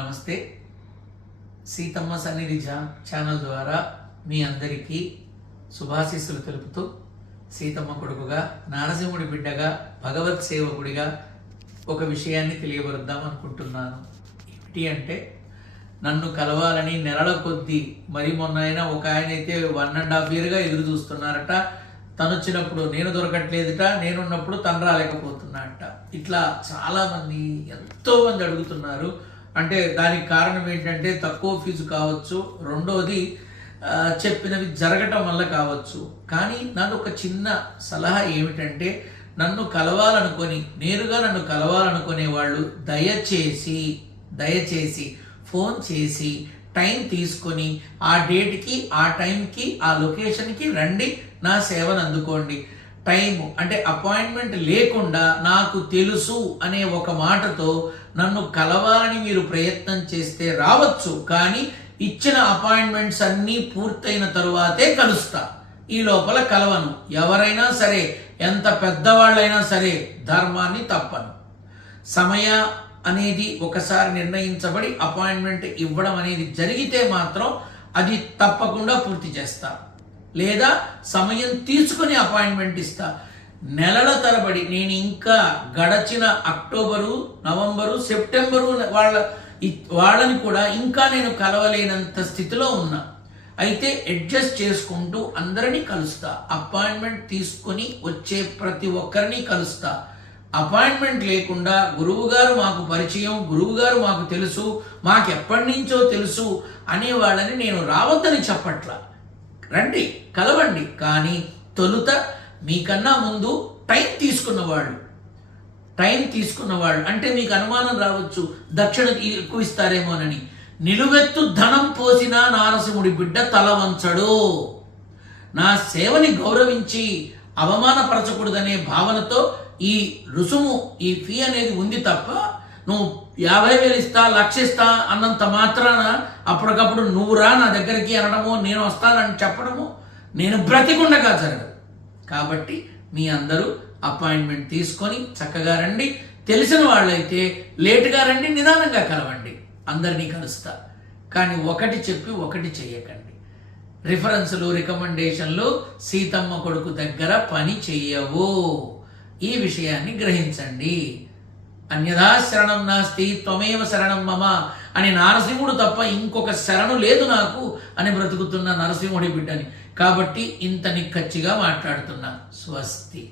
నమస్తే. సీతమ్మ సన్నిధి ఛానల్ ద్వారా మీ అందరికీ శుభాశీస్సులు తెలుపుతూ సీతమ్మ కొడుకుగా, నారసింహుడి బిడ్డగా, భగవత్ సేవకుడిగా ఒక విషయాన్ని తెలియబరుద్దాం అనుకుంటున్నాను. ఏమిటి అంటే, నన్ను కలవాలని నెలల కొద్దీ, మరి మొన్న అయినా ఒక ఆయన అయితే 1.5 yearగా ఎదురు చూస్తున్నారట. తను వచ్చినప్పుడు నేను దొరకట్లేదుట, నేనున్నప్పుడు తను రాలేకపోతున్నాడట. ఇట్లా చాలామంది, ఎంతోమంది అడుగుతున్నారు. అంటే దానికి కారణం ఏంటంటే తక్కువ ఫీజు కావచ్చు, రెండోది చెప్పినవి జరగటం వల్ల కావచ్చు. కానీ నన్ను ఒక చిన్న సలహా ఏమిటంటే, నన్ను కలవాలనుకొని, నేరుగా నన్ను కలవాలనుకునే వాళ్ళు దయచేసి ఫోన్ చేసి టైం తీసుకొని ఆ డేట్కి, ఆ టైంకి, ఆ లొకేషన్కి రండి, నా సేవను అందుకోండి. టైము అంటే అపాయింట్మెంట్ లేకుండా నాకు తెలుసు అనే ఒక మాటతో నన్ను కలవాలని మీరు ప్రయత్నం చేస్తే రావచ్చు. కానీ ఇచ్చిన అపాయింట్మెంట్స్ అన్నీ పూర్తయిన తరువాతే కలుస్తా. ఈ లోపల కలవను. ఎవరైనా సరే, ఎంత పెద్దవాళ్ళైనా సరే, ధర్మాన్ని తప్పను. సమయ అనేది ఒకసారి నిర్ణయించబడి అపాయింట్మెంట్ ఇవ్వడం అనేది జరిగితే మాత్రం అది తప్పకుండా పూర్తి చేస్తా. లేదా సమయం తీసుకుని అపాయింట్మెంట్ ఇస్తా. నెలల తరబడి నేను ఇంకా గడచిన అక్టోబరు, నవంబరు, సెప్టెంబరు వాళ్ళని కూడా ఇంకా నేను కలవలేనంత స్థితిలో ఉన్నా. అయితే అడ్జస్ట్ చేసుకుంటూ అందరినీ కలుస్తా. అపాయింట్మెంట్ తీసుకుని వచ్చే ప్రతి ఒక్కరిని కలుస్తా. అపాయింట్మెంట్ లేకుండా గురువుగారు మాకు పరిచయం, గురువుగారు మాకు తెలుసు, మాకెప్పటి నుంచో తెలుసు అనే వాళ్ళని నేను రావద్దని చెప్పట్లా. రండి, కలవండి. కానీ తొలుత మీకన్నా ముందు టైం తీసుకున్నవాళ్ళు అంటే మీకు అనుమానం రావచ్చు, దక్షిణ ఎక్కువ ఇస్తారేమోనని. నిలువెత్తు ధనం పోసిన నారసింహుడి బిడ్డ తల వంచడు. నా సేవని గౌరవించి అవమానపరచకూడదనే భావనతో ఈ రుసుము, ఈ ఫీ అనేది ఉంది తప్ప, నువ్వు 50,000 ఇస్తా, 1,00,000 ఇస్తా అన్నంత మాత్రాన అప్పటికప్పుడు నువ్వు రా నా దగ్గరికి అనడము, నేను వస్తానని చెప్పడము నేను బ్రతికుండగా జరగదు. కాబట్టి మీ అందరూ అపాయింట్మెంట్ తీసుకొని చక్కగా రండి. తెలిసిన వాళ్ళైతే లేటుగా రండి, నిదానంగా కలవండి. అందరినీ కలుస్తా. కానీ ఒకటి చెప్పి ఒకటి చెయ్యకండి. రిఫరెన్సులు, రికమెండేషన్లు సీతమ్మ కొడుకు దగ్గర పని చెయ్యవు. ఈ విషయాన్ని గ్రహించండి. అన్యథా శరణం నాస్తి త్వమేవ శరణం మమ అని నారసింహుడు తప్ప ఇంకొక శరణు లేదు నాకు అని బ్రతుకుతున్న నరసింహుడి బిడ్డని. కాబట్టి ఇంత నిక్కచ్చిగా మాట్లాడుతున్నా. స్వస్తి.